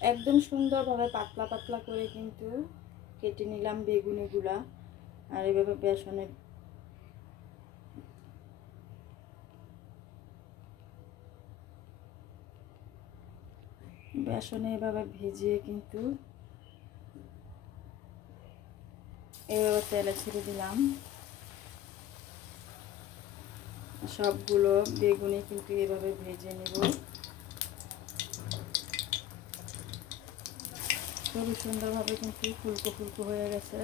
একদম সুন্দরভাবে পাতলা পাতলা করে কিন্তু কেটে নিলাম বেগুনিগুলা। আর এভাবে বেসনে বেসনে এভাবে ভিজিয়ে কিন্তু এভাবে তেলে ছেড়ে দিলাম। সবগুলো বেগুনি কিন্তু এভাবে ভেজে নেব। খুবই সুন্দরভাবে কিন্তু ফুলকো ফুলকো হয়ে গেছে।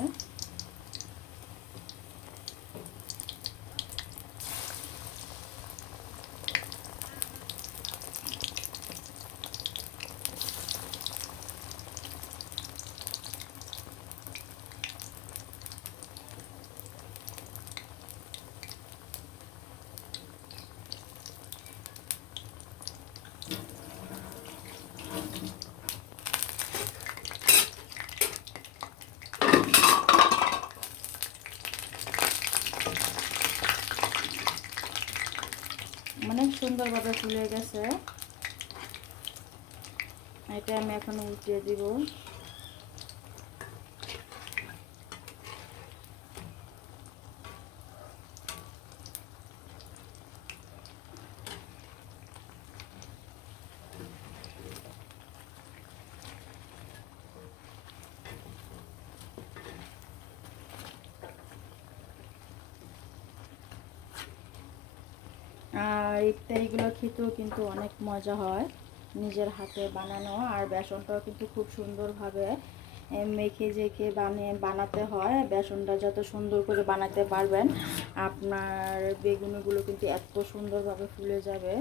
অনেক সুন্দরভাবে ফুলে গেছে। এটা আমি এখন উঠিয়ে দিব। ইফতারিগুলো খেতেও কিন্তু অনেক মজা হয়। নিজের হাতে বানানো আর বেসনটাও কিন্তু খুব সুন্দরভাবে মেখে জেখে বানিয়ে বানাতে হয়। বেসনটা যত সুন্দর করে বানাতে পারবেন, আপনার বেগুনগুলো কিন্তু এত সুন্দরভাবে ফুলে যাবে।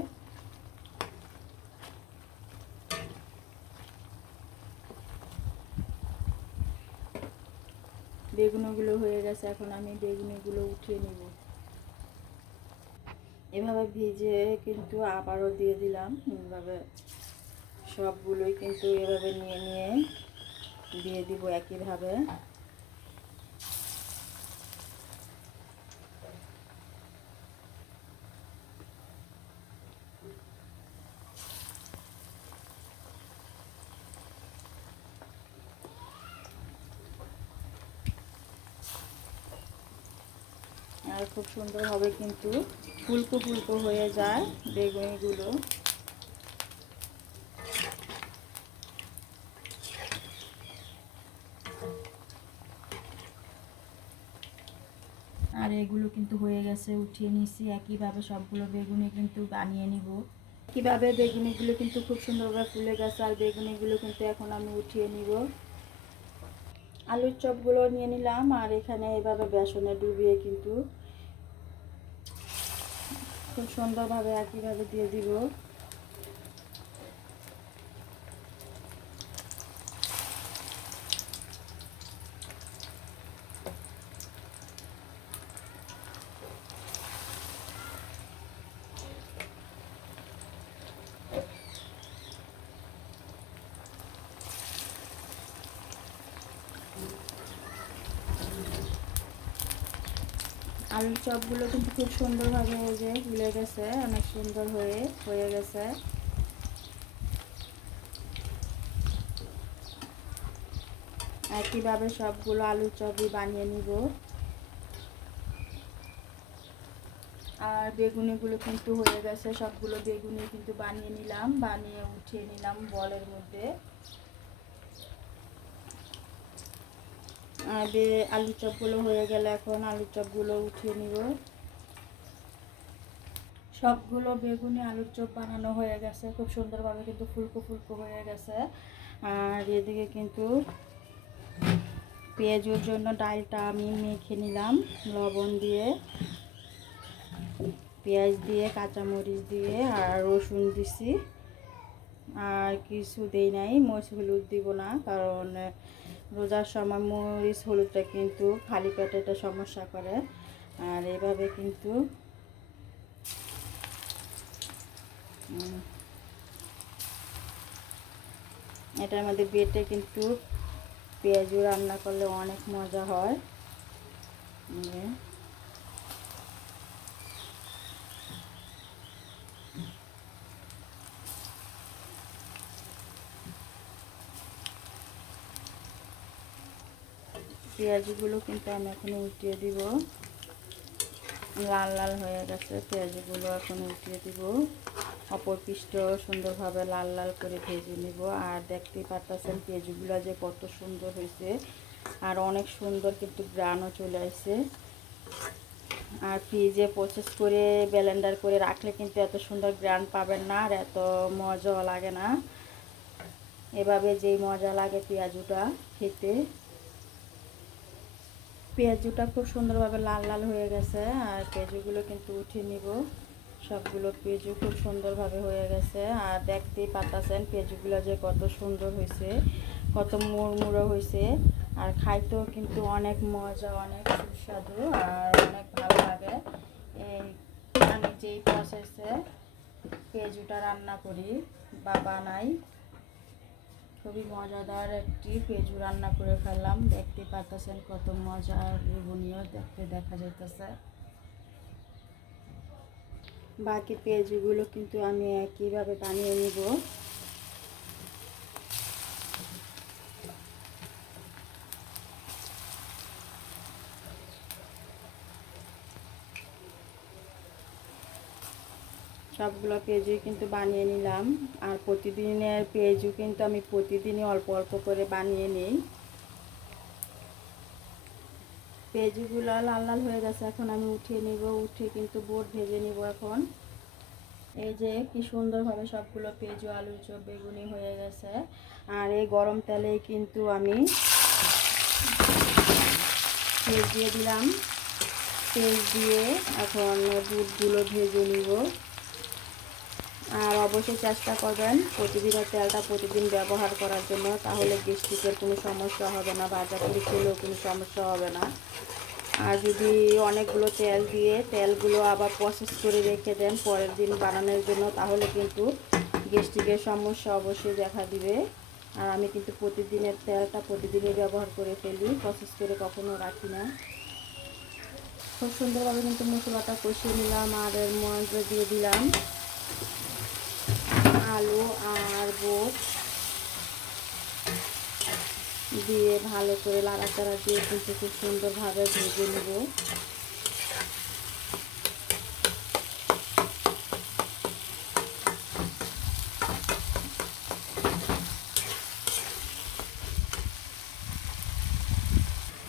বেগুনগুলো হয়ে গেছে, এখন আমি বেগুনগুলো উঠিয়ে নিব। এভাবে ভিজে কিন্তু আবারও দিয়ে দিলাম। এভাবে সবগুলোই কিন্তু এভাবে নিয়ে নিয়ে দিয়ে দিব একইভাবে। আর খুব সুন্দরভাবে কিন্তু ফুলকো ফুলকো হয়ে যায় বেগুনিগুলো। আর এগুলো কিন্তু হয়ে গেছে, উঠিয়ে নিছি একইভাবে সবগুলো বেগুনি কিন্তু বানিয়ে নিব। কীভাবে বেগুনিগুলো কিন্তু খুব সুন্দরভাবে ফুলে গেছে আর বেগুনিগুলো কিন্তু এখন আমি উঠিয়ে নিব। আলুর চপগুলো নিয়ে নিলাম আর এখানে এভাবে বেসনে ডুবিয়ে কিন্তু খুব সুন্দরভাবে একইভাবে দিয়ে দিব। আলুর চপগুলো কিন্তু খুব সুন্দরভাবে এই যে ফুলে গেছে, অনেক সুন্দর হয়ে হয়ে গেছে। একইভাবে সবগুলো আলুর চপই বানিয়ে নিব। আর বেগুনিগুলো কিন্তু হয়ে গেছে, সবগুলো বেগুনি কিন্তু বানিয়ে নিলাম, বানিয়ে উঠিয়ে নিলাম বলের মধ্যে। আলুর চপগুলো হয়ে গেলে এখন আলুর চপগুলো উঠিয়ে নিব। সবগুলো বেগুনি আলুর চপ বানানো হয়ে গেছে, খুব সুন্দরভাবে কিন্তু ফুলকো ফুলকো হয়ে গেছে। আর এদিকে কিন্তু পেঁয়াজের জন্য ডালটা আমি মেখে নিলাম লবণ দিয়ে। পেঁয়াজ দিয়ে, কাঁচামরিচ দিয়ে আর রসুন দিছি। আর কিছু দেই নাই, মরিচ হলুদ দিব না, কারণ রোজার সময় মরিচ, হলুদটা কিন্তু খালি পেটে একটা সমস্যা করে। আর এভাবে কিন্তু এটার মধ্যে বেটে কিন্তু পেঁয়াজু রান্না করলে অনেক মজা হয়। পেঁয়াজগুলো কিন্তু আমি এখন উল্টিয়ে দিব। লাল লাল হয়ে গেছে, পেঁয়াজগুলো এখন উঠিয়ে দিব। অপর পৃষ্ঠ সুন্দরভাবে লাল লাল করে ভেজে নিব। আর দেখতেই পারতেছেন পেঁয়াজগুলো যে কত সুন্দর হয়েছে। আর অনেক সুন্দর কিন্তু গ্রানও চলে আসছে। আর ফ্রিজে প্রসেস করে ব্লেন্ডার করে রাখলে কিন্তু এত সুন্দর গ্রান পাবেন না আর এত মজাও লাগে না। এভাবে যেই মজা লাগে পেঁয়াজুটা খেতে। পেঁয়াজুটা খুব সুন্দরভাবে লাল লাল হয়ে গেছে, আর পেঁয়াজুগুলো কিন্তু উঠিয়ে নিব। সবগুলো পেঁয়াজু খুব সুন্দরভাবে হয়ে গেছে, আর দেখতেই পাতাছেন পেঁয়াজুগুলো যে কত সুন্দর হয়েছে, কত মুড়মুড়ো হয়েছে। আর খাইতেও কিন্তু অনেক মজা, অনেক সুস্বাদু আর অনেক ভালো লাগে। এই আমি যেই প্রসেসে পেঁয়াজুটা রান্না করি বা বানাই খুবই মজাদার একটি পেঁজু রান্না করে ফেললাম। দেখতে পাচ্ছেন কত মজা লোভনীয় দেখতে দেখা যাইতেছে। বাকি পেঁয়াজগুলো কিন্তু আমি একইভাবে বানিয়ে নিব। সবগুলো পেঁয়াজুই কিন্তু বানিয়ে নিলাম। আর প্রতিদিনের পেঁয়াজু কিন্তু আমি প্রতিদিনই অল্প অল্প করে বানিয়ে নিই। পেঁয়াজুগুলো লাল লাল হয়ে গেছে, এখন আমি উঠিয়ে নিব উঠে কিন্তু বোট ভেজে নিব এখন। এই যে কি সুন্দরভাবে সবগুলো পেঁয়াজু আলু চপ বেগুনি হয়ে গেছে। আর এই গরম তেলেই কিন্তু আমি তেল দিয়ে দিলাম। তেল দিয়ে এখন দুধগুলো ভেজে নিব। আর অবশ্যই চেষ্টা করবেন প্রতিদিনের তেলটা প্রতিদিন ব্যবহার করার জন্য, তাহলে গ্যাস্ট্রিকের কোনো সমস্যা হবে না, বাজার করে খেলেও কোনো সমস্যা হবে না। আর যদি অনেকগুলো তেল দিয়ে তেলগুলো আবার প্রসেস করে রেখে দেন পরের দিন বানানোর জন্য, তাহলে কিন্তু গ্যাস্ট্রিকের সমস্যা অবশ্যই দেখা দিবে। আর আমি কিন্তু প্রতিদিনের তেলটা প্রতিদিনই ব্যবহার করে ফেলি প্রসেস করে কখনো রাখি না। খুব সুন্দরভাবে কিন্তু মশলাটা কষিয়ে নিলাম, আর এর মধ্যে দিয়ে দিলাম। আলু আর বোট দিয়ে ভালো করে লাড়াচাড়া দিয়ে কিন্তু খুব সুন্দরভাবে ভেজে নেব।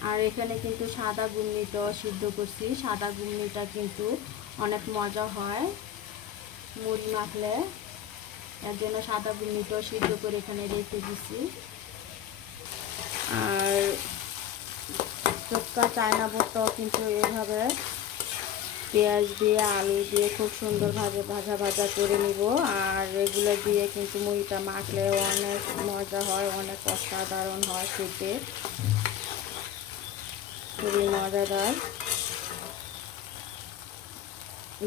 আর এখানে কিন্তু সাদা গুমনিটাও সিদ্ধ করছি। সাদা গুমনিটা কিন্তু অনেক মজা হয়। মুড়ি মাখলে। এর জন্য সাদা গুমনিটাও সিদ্ধ করে এখানে রেখে দিছি। আর চক্কা চায়না বোটটাও কিন্তু এভাবে পেঁয়াজ দিয়ে, আলু দিয়ে খুব সুন্দরভাবে ভাজা ভাজা করে নিব। আর এগুলো দিয়ে কিন্তু মুড়িটা মাখলে অনেক মজা হয়, অনেক অসাধারণ হয় খেতে। খুবই মজাদার।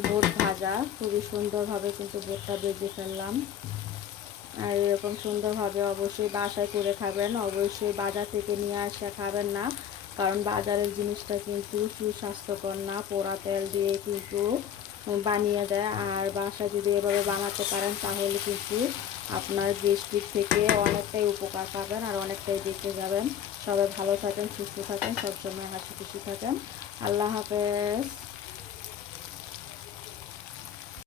বোট ভাজা, খুবই সুন্দরভাবে কিন্তু বোটটা বেজে ফেললাম। আর এরকম সুন্দরভাবে অবশ্যই বাসায় করে খাবেন, অবশ্যই বাজার থেকে নিয়ে আসে খাবেন না, কারণ বাজারের জিনিসটা কিন্তু সুস্বাস্থ্যকর না, পোড়া তেল দিয়ে কিন্তু বানিয়ে দেয়। আর বাসায় যদি এভাবে বানাতে পারেন, তাহলে কিন্তু আপনার গ্যাস্ট্রিক থেকে অনেকটাই উপকার পাবেন আর অনেকটাই দেখে যাবেন। সবাই ভালো থাকেন, সুস্থ থাকেন, সবসময় হাসি খুশি থাকেন। আল্লাহ হাফেজ।